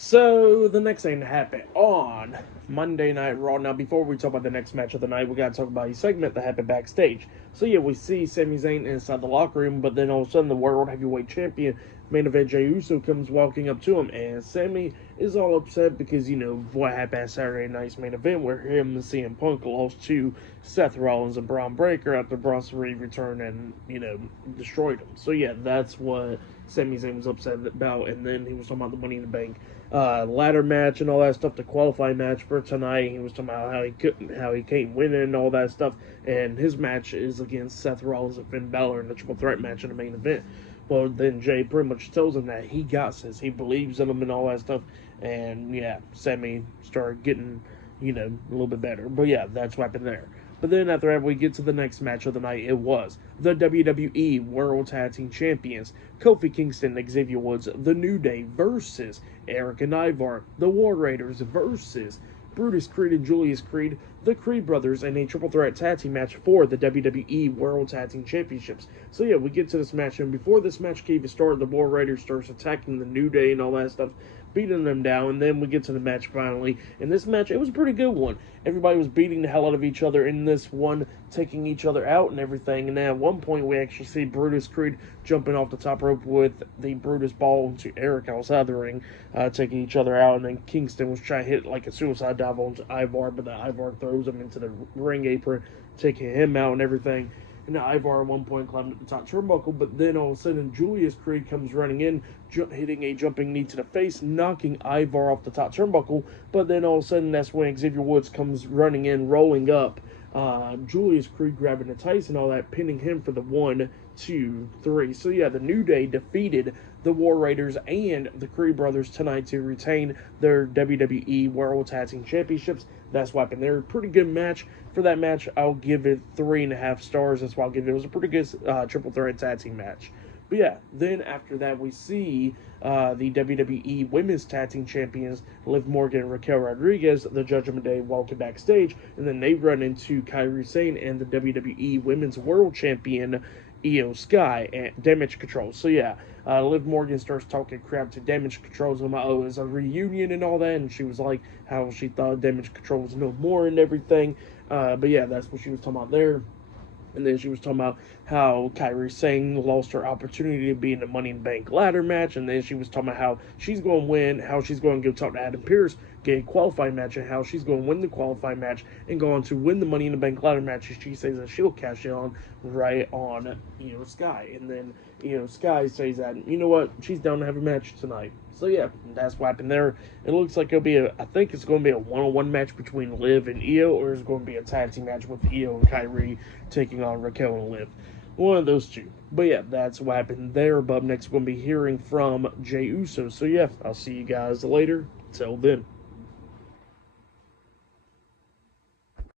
So, the next thing to happen on Monday Night Raw. Now, before we talk about the next match of the night, we gotta talk about a segment that happened backstage. So, yeah, we see Sami Zayn inside the locker room, but then all of a sudden, the World Heavyweight Champion, main event Jey Uso, comes walking up to him, and Sami is all upset because, what happened at Saturday night's main event where him and CM Punk lost to Seth Rollins and Braun Breaker after Bronson Reed returned and, destroyed him. So, yeah, that's what Sami Zayn was upset about, and then he was talking about the Money in the Bank ladder match and all that stuff, the qualifying match for tonight. He was talking about how he can't win it and all that stuff. And his match is against Seth Rollins and Finn Balor in the triple threat match in the main event. Well, then Jay pretty much tells him that he got this, he believes in him and all that stuff. And yeah, Sammy started getting, a little bit better. But yeah, that's what happened there. But then after that, we get to the next match of the night. It was the WWE World Tag Team Champions, Kofi Kingston and Xavier Woods, The New Day versus Erik and Ivar, the War Raiders versus Brutus Creed and Julius Creed, the Creed brothers, in a triple threat tag team match for the WWE World Tag Team Championships. So yeah, we get to this match, and before this match can even start, the War Raiders starts attacking the New Day and all that stuff, beating them down, and then we get to the match finally. And this match, it was a pretty good one. Everybody was beating the hell out of each other in this one, taking each other out and everything. And then at one point, we actually see Brutus Creed jumping off the top rope with the Brutus ball to Erik outside the ring, taking each other out. And then Kingston was trying to hit like a suicide dive onto Ivar, but the Ivar throws him into the ring apron, taking him out and everything. And Ivar at one point climbed up the top turnbuckle, but then all of a sudden Julius Creed comes running in, hitting a jumping knee to the face, knocking Ivar off the top turnbuckle. But then all of a sudden that's when Xavier Woods comes running in, rolling up Julius Creed, grabbing the tights and all that, pinning him for the 1, 2, 3. So yeah, the New Day defeated the War Raiders and the Creed brothers tonight to retain their WWE World Tag Team Championships. That's what happened there. Pretty good match. For that match, I'll give it 3.5 stars. That's why I'll give it. It was a pretty good triple threat tag team match. But yeah, then after that, we see the WWE Women's Tag Team Champions, Liv Morgan and Raquel Rodriguez, the Judgment Day, walking backstage. And then they run into Kairi Sane and the WWE Women's World Champion, Io Sky, and Damage Control. So yeah, Liv Morgan starts talking crap to Damage Control. So oh, it's a reunion and all that. And she was like how she thought Damage Control was no more and everything. But yeah, that's what she was talking about there. And then she was talking about how Kairi Sane lost her opportunity to be in the Money in the Bank ladder match. And then she was talking about how she's going to win, how she's going to go talk to Adam Pearce, get a qualifying match, and how she's going to win the qualifying match and go on to win the Money in the Bank ladder match. And she says that she'll cash it on right on Sky. And then Sky says that, you know what, she's down to have a match tonight. So yeah, that's what happened there. It looks like I think it's going to be a one-on-one match between Liv and Io, or it's going to be a tag team match with Io and Kairi taking on Raquel and Liv. One of those two. But yeah, that's what happened there. But up next, we're going to be hearing from Jey Uso. So yeah, I'll see you guys later. Till then.